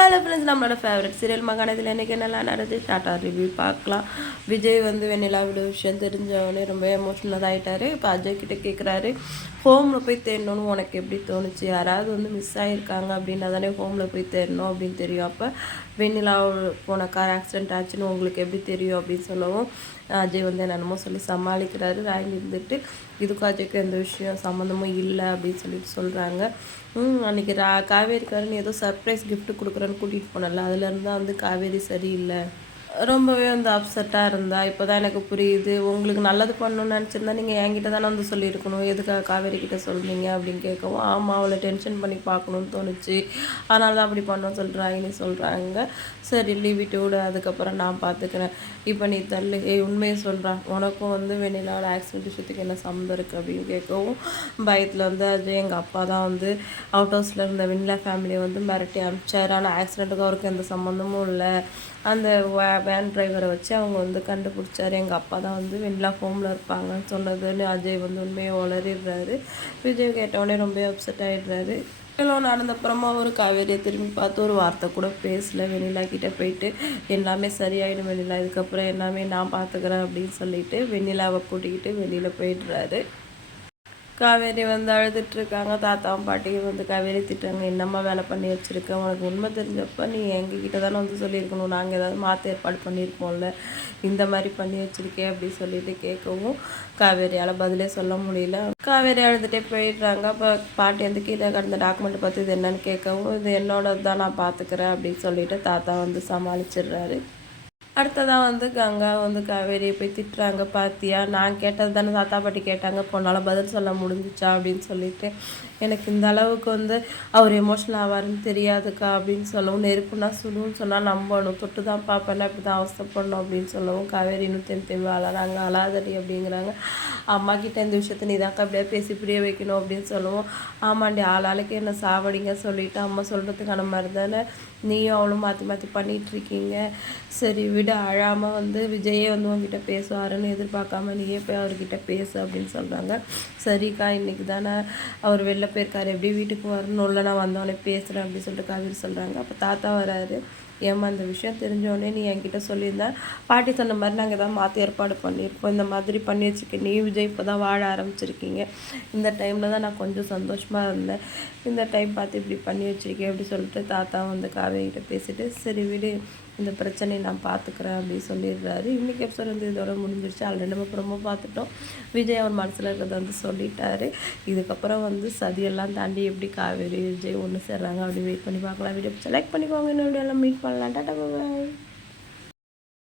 Hello friends, நம்மளோட favourite serial மகாநதியில் இன்றைக்கி என்னெல்லாம் நடந்து டாட்டா ரிவ்யூ பார்க்கலாம். விஜய் வந்து வெண்ணிலா விட விஷயம் தெரிஞ்சவனே ரொம்ப எமோஷ்னலாக ஆகிட்டாரு. இப்போ அஜய் கிட்டே கேட்குறாரு, ஹோமில் போய் தேடணும்னு உனக்கு எப்படி தோணுச்சு? யாராவது வந்து மிஸ் ஆகியிருக்காங்க அப்படின்னா தானே ஹோமில் போய் தேடணும் அப்படின்னு தெரியும். அப்போ வெண்ணிலா போன கார் ஆக்சிடென்ட் ஆச்சுன்னு உங்களுக்கு எப்படி தெரியும் அப்படின்னு சொல்லவும் அஜய் வந்து என்னென்னமோ சொல்லி சமாளிக்கிறாரு. வாங்கி இருந்துட்டு இதுக்கும் அஜய்க்கும் எந்த விஷயம் சம்மந்தமும் இல்லை அப்படின்னு சொல்லிட்டு சொல்கிறாங்க. அன்றைக்கி காவேரிக்காரன் ஏதோ சர்ப்ரைஸ் கிஃப்ட் கொடுக்குறேன்னு கூட்டிகிட்டு போனல, அதுலேருந்து தான் வந்து காவேரி சரியில்லை, ரொம்பவே வந்து அப்செட்டாக இருந்தா. இப்போ தான் எனக்கு புரியுது, உங்களுக்கு நல்லது பண்ணணும்னு நினச்சிருந்தா நீங்கள் என்கிட்ட தானே வந்து சொல்லியிருக்கணும், எதுக்காக காவேரி கிட்டே சொல்கிறீங்க அப்படின்னு கேட்கவும், ஆமாம் அவளை டென்ஷன் பண்ணி பார்க்கணுன்னு தோணுச்சு, அதனால தான் அப்படி பண்ணணும்னு சொல்கிறாங்கன்னு சொல்கிறாங்க. சரி லீவ் இட் விடு, அதுக்கப்புறம் நான் பார்த்துக்கிறேன், இப்போ நீ தள்ளு, உண்மையை சொல்கிறான், உனக்கும் வந்து வெண்ணிலாவோட ஆக்சிடென்ட் விஷயத்துக்கு என்ன சம்மந்தம் இருக்குது அப்படின்னு கேட்கவும், பயத்தில் வந்து அஜய் எங்கள் அப்பா தான் வந்து அவுட் ஹவுஸில் இருந்த வெண்ணிலா ஃபேமிலியை வந்து மிரட்டி அனுப்பிச்சார், ஆனால் ஆக்சிடெண்ட்டுக்கு அவருக்கு எந்த சம்மந்தமும் இல்லை, அந்த வேன் டிரைவரை வச்சு அவங்க வந்து கண்டுபிடிச்சாரு, எங்கள் அப்பா தான் வந்து வெண்ணிலா ஹோமில் இருப்பாங்கன்னு சொன்னதுன்னு அஜய் வந்து உண்மையை வளரிடுறாரு. விஜய் கேட்டவுடனே ரொம்ப அப்செட் ஆகிடுறாரு. எல்லாம் நடந்தப்புறமா ஒரு காவேரியை திரும்பி பார்த்து ஒரு வார்த்தை கூட பேசல. வெண்ணிலா கிட்டே போயிட்டு எல்லாமே சரியாயிடும் வெண்ணிலா, இதுக்கப்புறம் எல்லாமே நான் பார்த்துக்கிறேன் அப்படின்னு சொல்லிட்டு வெண்ணிலாவை கூட்டிக்கிட்டு வெளியில் போயிடுறாரு. காவேரி வந்து அழுதுட்ருக்காங்க. தாத்தாவும் பாட்டியும் வந்து காவேரி திட்டுறாங்க, என்னம்மா வேலை பண்ணி வச்சுருக்கேன், உனக்கு உண்மை தெரிஞ்சப்போ நீ எங்ககிட்ட தானே வந்து சொல்லியிருக்கணும், நாங்கள் ஏதாவது மாற்ற ஏற்பாடு பண்ணியிருப்போம்ல, இந்த மாதிரி பண்ணி வச்சுருக்கேன் அப்படின்னு சொல்லிட்டு கேட்கவும் காவேரியால் பதிலே சொல்ல முடியல. காவேரி அழுதுகிட்டே போயிடுறாங்க. அப்போ பாட்டி வந்து கீழே கடந்த டாக்குமெண்ட் பார்த்து இது என்னன்னு கேட்கவும், இது என்னோடது தான், நான் பார்த்துக்கிறேன் அப்படின்னு சொல்லிட்டு தாத்தா வந்து சமாளிச்சிடுறாரு. அடுத்ததாக வந்து கங்கா வந்து காவேரியை போய் திட்டுறாங்க, பார்த்தியா நான் கேட்டது தானே தாத்தா பாட்டி கேட்டாங்க, பொண்ணால் பதில் சொல்ல முடிஞ்சிச்சா அப்படின்னு சொல்லிட்டு, எனக்கு இந்த அளவுக்கு வந்து அவர் எமோஷனல் ஆவாருன்னு தெரியாதுக்கா அப்படின்னு சொல்லவும், நெருப்புனா சுடுன்னு சொன்னால் நம்பணும், தொட்டு தான் பார்ப்பேன்னா இப்படி தான் அவசரப்படணும் அப்படின்னு சொல்லவும், காவேரி இன்னும் தெம்பு அழறாங்க, அழாதடி அப்படிங்கிறாங்க. அம்மா கிட்ட இந்த விஷயத்த நீ தாக்கா அப்படியே பேசி புரிய வைக்கணும் அப்படின்னு சொல்லவும், ஆமாண்டி ஆளாளுக்கு என்ன சாவடிங்க சொல்லிவிட்டு அம்மா சொல்கிறதுக்கான மாதிரி தானே நீயும் அவளும் மாற்றி மாற்றி பண்ணிகிட்ருக்கீங்க, சரி விட அழாமல் வந்து விஜயே வந்து உங்ககிட்ட பேசுவாருன்னு எதிர்பார்க்காம நீயே போய் அவர்கிட்ட பேசு அப்படின்னு சொல்கிறாங்க. சரிக்கா இன்றைக்கி தானே அவர் வெளில போயிருக்காரு, எப்படி வீட்டுக்கு வரணும்ல, நான் வந்தோடனே பேசுகிறேன் அப்படின்னு சொல்லிட்டு காவேரி சொல்கிறாங்க. அப்போ தாத்தா வராரு, ஏம்மா இந்த விஷயம் தெரிஞ்சோடனே நீ என்கிட்ட சொல்லியிருந்தேன், பாட்டி சொன்ன மாதிரி நாங்கள் எதாவது மாற்றி ஏற்பாடு பண்ணியிருப்போம், இந்த மாதிரி பண்ணி வச்சுக்க, நீ விஜய் இப்போ தான் வாழ ஆரம்பிச்சிருக்கீங்க, இந்த டைமில் தான் நான் கொஞ்சம் சந்தோஷமாக இருந்தேன், இந்த டைம் பார்த்து இப்படி பண்ணி வச்சுருக்கேன் அப்படி சொல்லிட்டு தாத்தா வந்து காவேரிகிட்ட பேசிட்டு, சரி விடு இந்த பிரச்சனையை நான் பார்த்துக்கிறேன் அப்படின்னு சொல்லிடுறாரு. இன்றைக்கி எபிசோட் வந்து இதோட முடிஞ்சிருச்சு. ஆல்ரெடி நம்ம ப்ரோமோ பார்த்துட்டோம். விஜய் அவர் மனசில் இருக்கிறத வந்து சொல்லிட்டாரு. இதுக்கப்புறம் வந்து சதியெல்லாம் தாண்டி எப்படி காவேரி விஜய் ஒன்று சேர்றாங்க அப்படி வெயிட் பண்ணி பார்க்கலாம். வீடியோ செலக்ட் பண்ணிக்கோங்க, இன்னொரு வீடியோலாம் மீட் பண்ணலாம். டாடா பாய்.